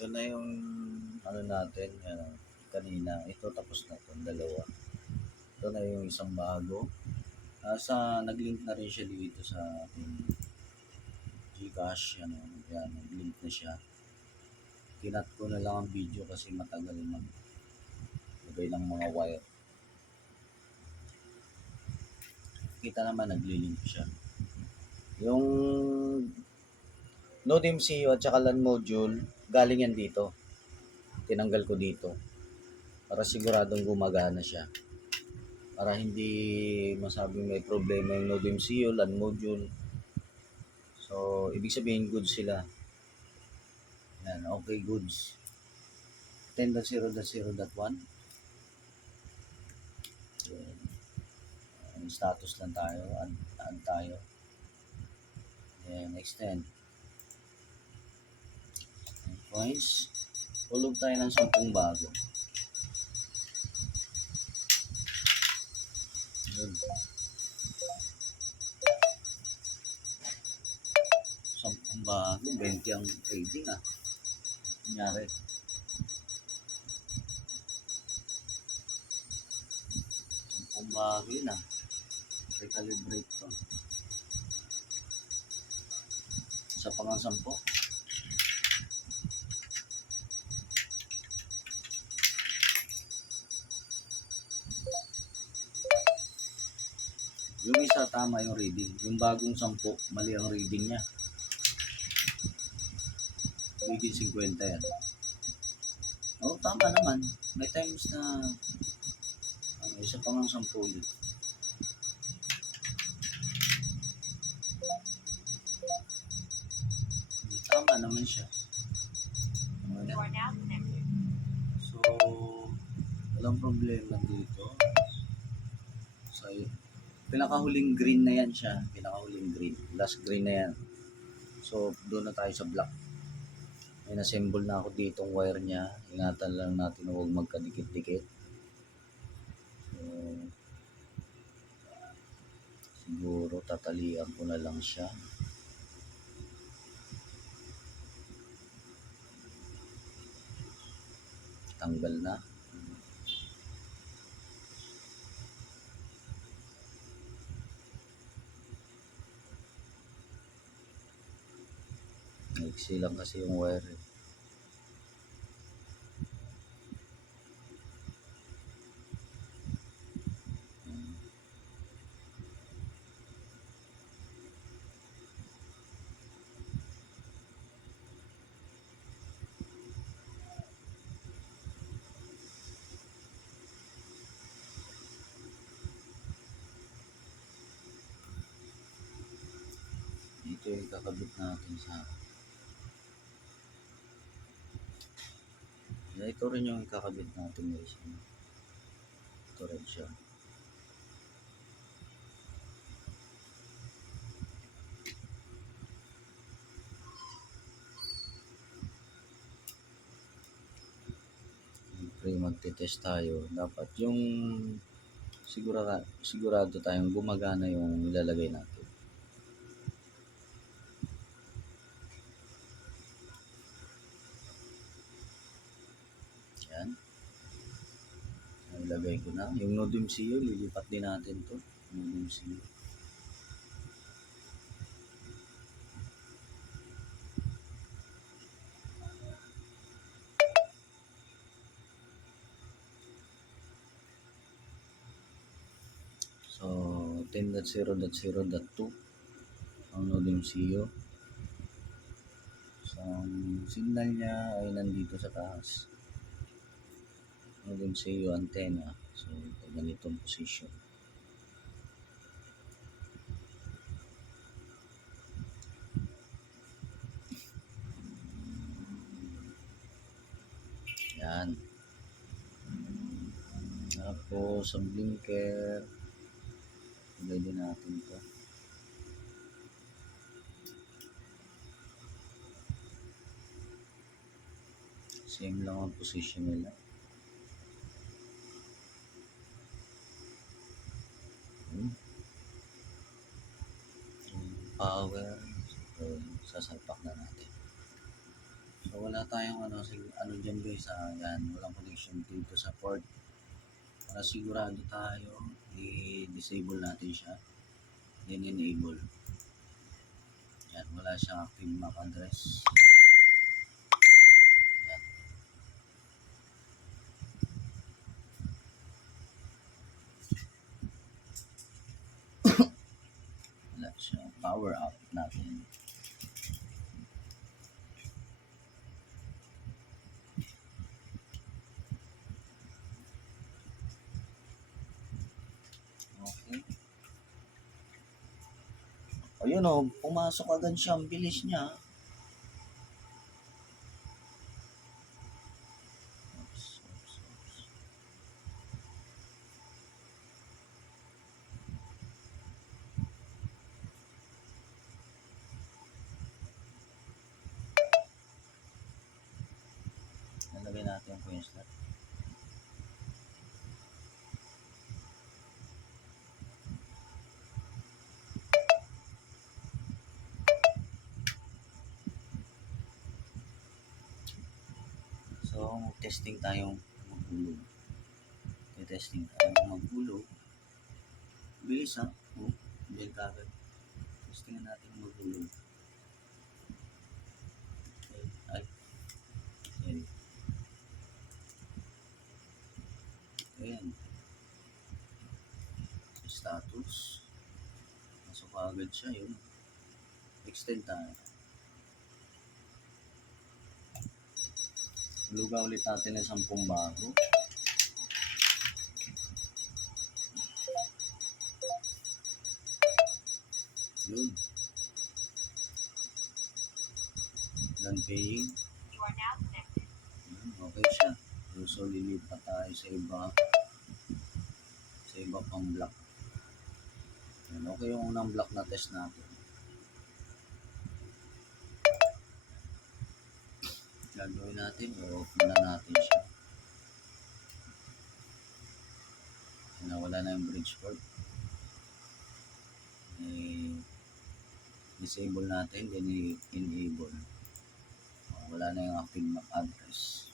Ito na yung ano natin, kanina. Ito tapos na itong dalawa. Ito na yung isang bago. Nag-link na rin siya dito sa ating Gcash. Yan, nag-link na siya. Kinat ko na lang ang video kasi matagal maglagay ng mga wire. Kita naman nagli-link siya. Yung Node MCU at saka LAN module, galing yan dito. Tinanggal ko dito para siguradong gumagana siya. Para hindi masabing may problema yung Node MCU, LAN module. So, ibig sabihin goods sila. Yan, okay, goods. 10.0.0.1. Status lang tayo, add tayo. Then, extend. Points. Hulog tayo ng 10 bago. Yun. 10 bago, 20 ang trading Kunyari. 10 bago yun Recalibrate to. Isa pa nga 10. Yung isa tama yung reading. Yung bagong 10, mali ang reading niya. Reading 50 yan. Oo, tama naman. May times na isa pa nga 10 ulit. Tama naman siya. So, walang problema dito. So, pinakahuling green na yan siya. Pinakahuling green. Last green na yan. So, doon na tayo sa black. May na-assemble na ako ditong wire niya. Ingatan lang natin na huwag magkadikit-dikit. So, siguro tatalian ko na lang siya. Tanggal na. Maiksi lang kasi yung wire. Ito yung kakabit natin sa ito rin yung kakabit natin guys. Ito rin siya. Siyempre magte-test tayo. Dapat yung sigurado tayong gumagana yung ilalagay natin. Yan. Ilagay ko na. Yung Node MCU, lilipat din natin to. Node MCU. So, 10.0.0.2 ang Node MCU. So, ang signal niya ay nandito sa taas. Node MCU antenna. So, ganitong position. Yan. Tapos, ang blinker. Ilagay din natin ito. Same lang ang position nila. Power. So, sasalpak na natin. So wala tayong ano dyan guys, yan, walang connection dito sa port. Para sigurado tayo, i-disable natin siya. Then enable. Yan, wala siyang active MAC address. Yan. Wala siya. Power up natin. Okay. Ayun o, pumasok agad siya. Ang bilis niya. Oops, oops, oops. Nalagay natin yung coin slot. So, testing tayong maghulog. Testing tayong maghulog. Bilis ha. Oh, diyan kagad. Testingan natin maghulog. Okay. Ay. Okay. Ayan. Status. Masok agad siya yun. Extend tayo. Hulugan ulit natin ng 10 bago. Yun. Done paying. Okay siya. So, lilipat tayo sa iba pang block. Yan, okay yung unang block na test natin. Gagawin natin, o-off na natin siya. Nawala na yung bridge port. Disable natin, then i-enable. Wala na yung active MAC address.